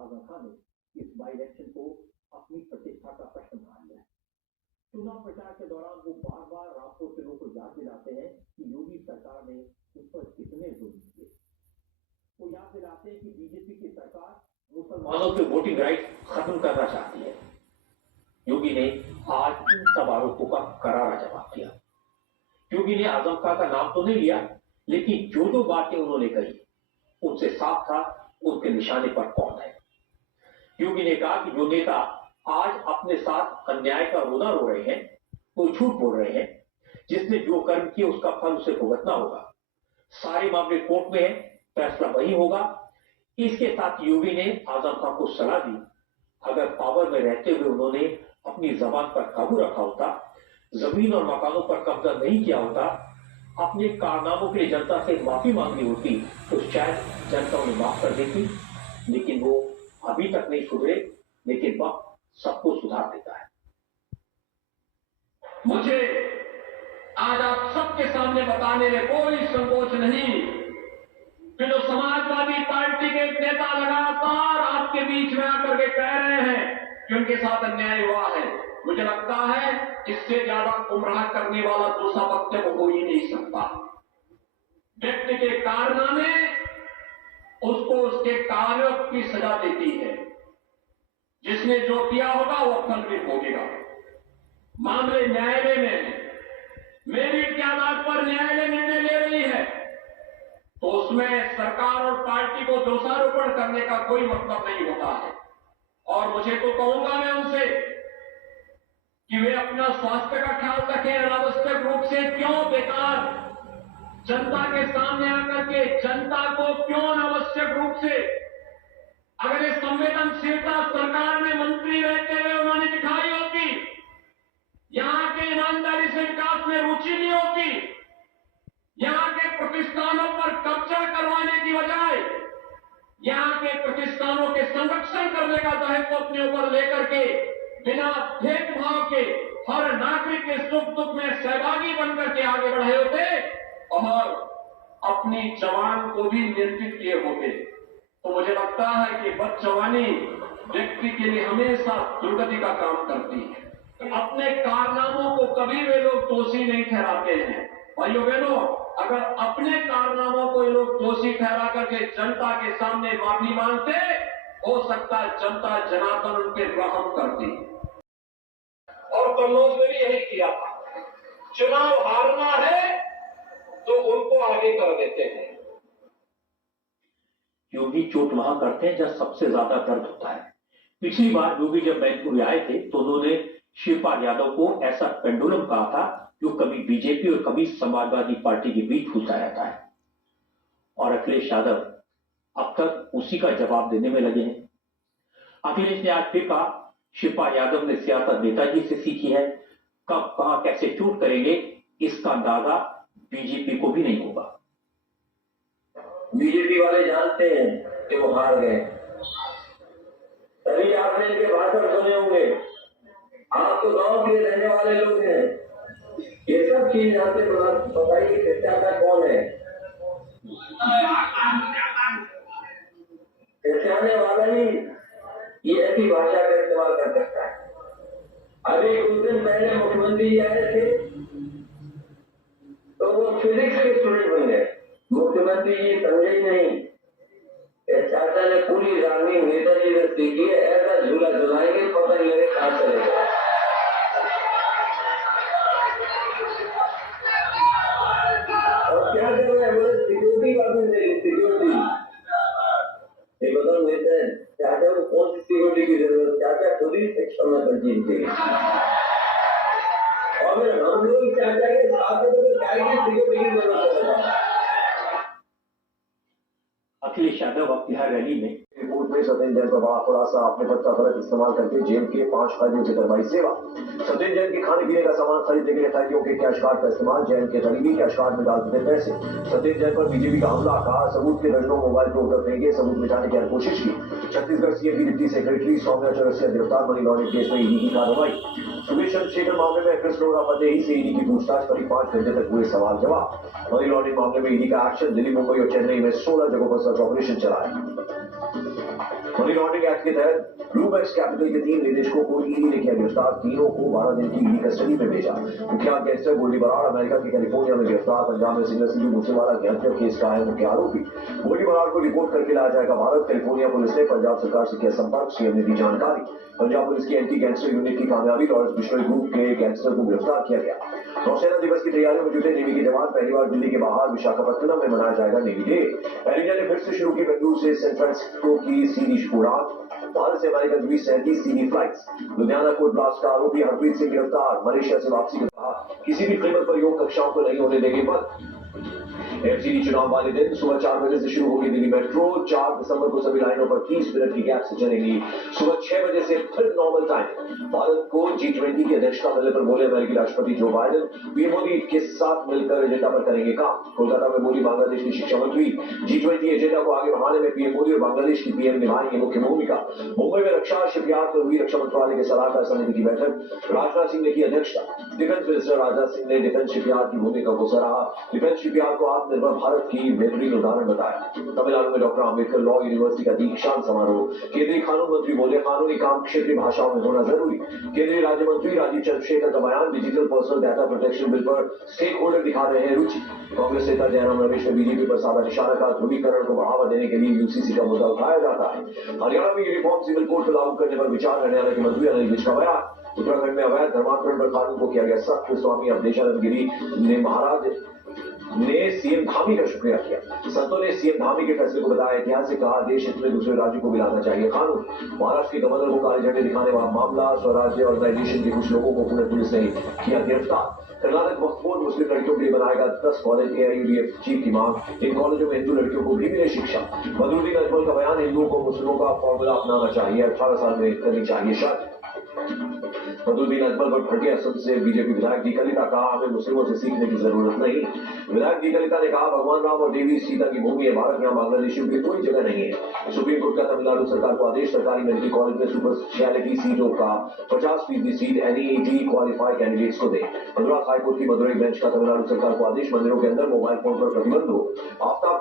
आजम खान ने इस by election को अपनी प्रतिष्ठा का प्रश्न मान लिया। चुनाव प्रचार के दौरान वो बार बार रामपुर के लोगों को याद दिलाते हैं कि योगी सरकार ने उस पर कितने जुल्म किए। वो याद दिलाते हैं कि बीजेपी की सरकार मुसलमानों के वोटिंग राइट खत्म करना चाहती है। योगी ने आज इन सब आरोपों का करारा जवाब दिया। योगी ने आजम खान का नाम तो नहीं लिया, लेकिन जो जो बातें उन्होंने कही उनसे साफ था उनके निशाने पर कौन है। योगी ने कहा कि जो नेता आज अपने साथ अन्याय का रोना रो रहे हैं, वो झूठ बोल रहे हैं। जिसने जो कर्म किए उसका फल उसे भुगतना होगा। सारे मामले कोर्ट में है, फैसला वही होगा। इसके साथ योगी ने आजम खान को सलाह दी, अगर पावर में रहते हुए उन्होंने अपनी जबान पर काबू रखा होता, जमीन और मकानों पर कब्जा नहीं किया होता, अपने कारनामों के लिए जनता से माफी मांगी होती, तो शायद जनता उन्हें माफ कर देती। लेकिन वो अभी तक नहीं सुधरे, लेकिन वक्त सबको सुधार देता है। मुझे आज आप सबके सामने बताने में कोई संकोच नहीं कि जो समाजवादी पार्टी के एक नेता लगातार आपके बीच में आकर के कह रहे हैं कि उनके साथ अन्याय हुआ है, मुझे लगता है इससे ज्यादा गुमराह करने वाला दूसरा वक्तव्य हो ही नहीं सकता। व्यक्ति के कारनामे उसको उसके कार्यों की सजा देती है। जिसने जो किया होगा वो फल भी भोगेगा। मामले न्यायालय में है, मेरिट के आधार पर न्यायालय निर्णय ले रही है, तो उसमें सरकार और पार्टी को दोषारोपण करने का कोई मतलब नहीं होता है। और मुझे तो कहूंगा मैं उनसे कि वे अपना स्वास्थ्य का ख्याल रखें। अनावश्यक रूप से क्यों बेकार जनता के सामने आकर के जनता को क्यों अनावश्यक रूप से, अगर ये संवेदनशीलता सरकार में मंत्री रहते हुए उन्होंने दिखाई होती, यहां के ईमानदारी से विकास में रुचि नहीं होती, यहां के प्रतिष्ठानों पर कब्जा करवाने की बजाय यहां के प्रतिष्ठानों के संरक्षण करने का दायित्व अपने ऊपर लेकर के बिना भेदभाव के हर नागरिक के सुख दुख में सहभागी बनकर के आगे बढ़े होते और अपनी जवान को भी नियंत्रित किए होते। तो मुझे लगता है कि बदजवानी व्यक्ति के लिए हमेशा दुर्गति का काम करती है। अपने कारनामों को कभी वे लोग दोषी नहीं ठहराते हैं। भाइयों बहनों, अगर अपने कारनामों को ये लोग दोषी ठहरा करके जनता के सामने माफी मांगते, हो सकता है जनता जनार्दन उनके रहम करती। और कन्नौज में भी यही किया था। चुनाव हारना है तो उनको आगे कर देते हैं। योगी चोट वहां करते हैं जब सबसे ज्यादा दर्द होता है। पिछली बार योगी जब मैनपुर में आए थे तो उन्होंने शिवपाल यादव को ऐसा पेंडुलम कहा था जो कभी बीजेपी और कभी समाजवादी पार्टी के बीच घुसा रहता है। और अखिलेश यादव अब तक उसी का जवाब देने में लगे हैं। अखिलेश ने आज फिर कहा, शिवपाल यादव ने सियासत नेताजी से सीखी है, कब कहां कैसे चूट करेंगे इसका अंदाजा बीजेपी को भी नहीं होगा। बीजेपी वाले जानते हैं कि वो हार गए, तभी आपने इनके भाषण सुने होंगे। आप तो गांव के रहने वाले लोग हैं, ये सब चीज यहाँ पे बताइए सत्याग्रह कौन है। पहचाने वाला ही ये ऐसी भाषा का इस्तेमाल कर सकता है। अभी कुछ दिन पहले मुख्यमंत्री आए थे तो वो फिजिक्स के स्टूडेंट बन गए। मुख्यमंत्री जी समझे ही नहीं, चाचा ने पूरी रानी नेताजी से सीखी है, ऐसा झूला झुलाएंगे पता नहीं लगे कहां चलेगा। और क्या कर रहे हैं, बोले सिक्योरिटी वापस दे, सिक्योरिटी। ये बताओ नेता चाचा को कौन सी सिक्योरिटी की जरूरत, चाचा खुद ही शिक्षा में तरजीह देंगे। और हम लोग चाचा के साथ सिक्योरिटी की जरूरत है। अखिलेश यादव अब बिहार रैली में रिपोर्ट में सत्येंद्र जैन का बड़ा खुलासा, अपने पद का गलत इस्तेमाल करके जेल के 5 कैदियों की करवाई सेवा। सत्येंद्र जैन के खाने पीने का सामान खरीदने के लिए कैदियों के कैश कार्ड का इस्तेमाल, जैन के करीबी कैश कार्ड में डाल दिए पैसे। सत्येंद्र जैन पर बीजेपी का हमला, कहा सबूत के दर्जनों मोबाइल तोड़कर फेंके, सबूत मिटाने की कोशिश की। Chhattisgarh CM deputy secretary Saumya Chaurasia गिरफ्तार, मनी लॉन्ड्रिंग केस में ईडी की कार्रवाई। सुमेश चंद्रशेखर मामले में कृष्ण फतेही से ईडी की पूछताछ, करीब 5 घंटे तक हुए सवाल जवाब। मनी लॉन्ड्रिंग मामले में ईडी का एक्शन, दिल्ली मुंबई और चेन्नई में 16 जगहों पर सर्च ऑपरेशन चलाया। मनी लॉन्ड्रिंग एक्ट के तहत ब्लूबैक्स कैपिटल के 3 निदेशकों को ईडी ने किया गिरफ्तार। तीनों को 12 दिन की ईडी कस्टडी में भेजा। कुख्यात गैंगस्टर गोल्डी बराड़ अमेरिका के कैलिफोर्निया में गिरफ्तार। पंजाब में सिंगर सिद्धू मूसेवाला की हत्या केस का है मुख्य आरोपी। गोल्डी बराड़ को रिपोर्ट करके लाया जाएगा भारत। कैलिफोर्निया पुलिस ने पंजाब सरकार से किया संपर्क। सीएम ने दी जानकारी। पंजाब पुलिस की एंटी गैंगस्टर यूनिट की कामयाबी। लॉरेंस बिश्नोई ग्रुप के गैंगस्टर को गिरफ्तार किया गया। नौसेना दिवस की तैयारियों में जुटे नेवी के जवान। पहली बार दिल्ली के बाहर विशाखापट्टनम में मनाया जाएगा नेवी डे। एयर इंडिया ने फिर से शुरू की बेंगलुरु से सैन फ्रांसिस्को की सीधी उड़ान। भारत से अमेरिका जुड़ी 37 सीधी फ्लाइट्स। लुधियाना कोर्ट ब्लास्ट का आरोपी हरप्रीत सिंह गिरफ्तार। मलेशिया से वापसी के बाद किसी भी कीमत पर योग कक्षाओं को नहीं होने देंगे बंद। एमसीडी चुनाव वाले दिन सुबह 4 बजे से शुरू होगी दिल्ली मेट्रो। 4 दिसंबर को सभी लाइनों पर 30 मिनट की गैप से चलेंगी। सुबह 6 बजे से फिर नॉर्मल टाइम। भारत को G20 की अध्यक्षता मिलने पर बोले अमेरिकी राष्ट्रपति जो बाइडेन। पीएम मोदी के साथ मिलकर एजेंडा पर करेंगे काम। कोलकाता में बोली बांग्लादेश की शिक्षा मंत्री। G20 एजेंडा को आगे बढ़ाने में पीएम मोदी और बांग्लादेश की पीएम निभाएंगे मुख्य भूमिका। मुंबई में रक्षा शिपयार्ड पर हुई रक्षा मंत्रालय के सलाहकार समिति की बैठक। राजनाथ सिंह ने की अध्यक्षता। डिफेंस मिनिस्टर राजनाथ सिंह ने डिफेंस शिपयार्ड की भूमिका को सराहा। डिफेंस शिपयार्ड को आत्मनिर्भर भारत की बेहतरीन उदाहरण बताया। तमिलनाडु में डॉक्टर आम्बेडकर लॉ यूनिवर्सिटी का दीक्षांत समारोह। केंद्रीय कानून मंत्री बोले कानूनी काम क्षेत्रीय भाषाओं में होना जरूरी। केंद्रीय राज्य मंत्री राजीव चंद्रशेखर का बयान। Digital personal data protection bill पर स्टेक होल्डर दिखा रहे हैं रुचि। कांग्रेस नेता जयराम रमेश ने बीजेपी पर साधा निशाना का। ध्रुवीकरण को बढ़ावा देने के लिए यूसीसी का मुद्दा उठाया जाता है। हरियाणा में यूनिफॉर्म सिविल कोड को लागू करने पर विचार। हरियाणा के मंत्री अनिल विज का बयान। उत्तराखंड में अवैध धर्मांतरण पर कानून को किया गया सख्त। स्वामी अवधेशानंद गिरी ने महाराज ने सीएम धामी का शुक्रिया किया। संतों ने सीएम धामी के फैसले को बताया ऐतिहासिक। कहा देश हित में दूसरे राज्यों को भी लाना चाहिए कानून। महाराष्ट्र के गवर्नर को काले झंडे दिखाने वाला मामला। स्वराज्य ऑर्गेनाइजेशन के कुछ लोगों को पुणे पुलिस ने किया गिरफ्तार। कर्नाटक वक्फ बोर्ड मुस्लिम लड़कियों के लिए बनाएगा 10 कॉलेज। AIUDF चीफ की मांग। इन कॉलेजों में हिंदू लड़कियों को भी मिले शिक्षा। बदरुद्दीन अजमल का बयान। हिंदुओं को मुस्लिमों का फॉर्मूला अपनाना चाहिए। 18 साल में करनी चाहिए शादी। बदरुद्दीन अजमल पर भड़के असम से बीजेपी विधायक डी कलिता। कहा हमें मुस्लिमों से सीखने की जरूरत नहीं। विधायक डी कलिता ने कहा भगवान राम और देवी सीता की भूमि है भारत। यहाँ बांग्लादेशियों की कोई जगह नहीं है। सुप्रीम कोर्ट का तमिलनाडु सरकार को आदेश। सरकारी मेडिकल कॉलेज में सुपर स्पेशलिटी सीटों का 50% सीट NEET क्वालिफाइड कैंडिडेट्स को दे। मद्रास हाईकोर्ट की मदुरई बेंच का तमिलनाडु सरकार को आदेश। मंदिरों के अंदर मोबाइल फोन पर प्रतिबंध हो। आफ्ताब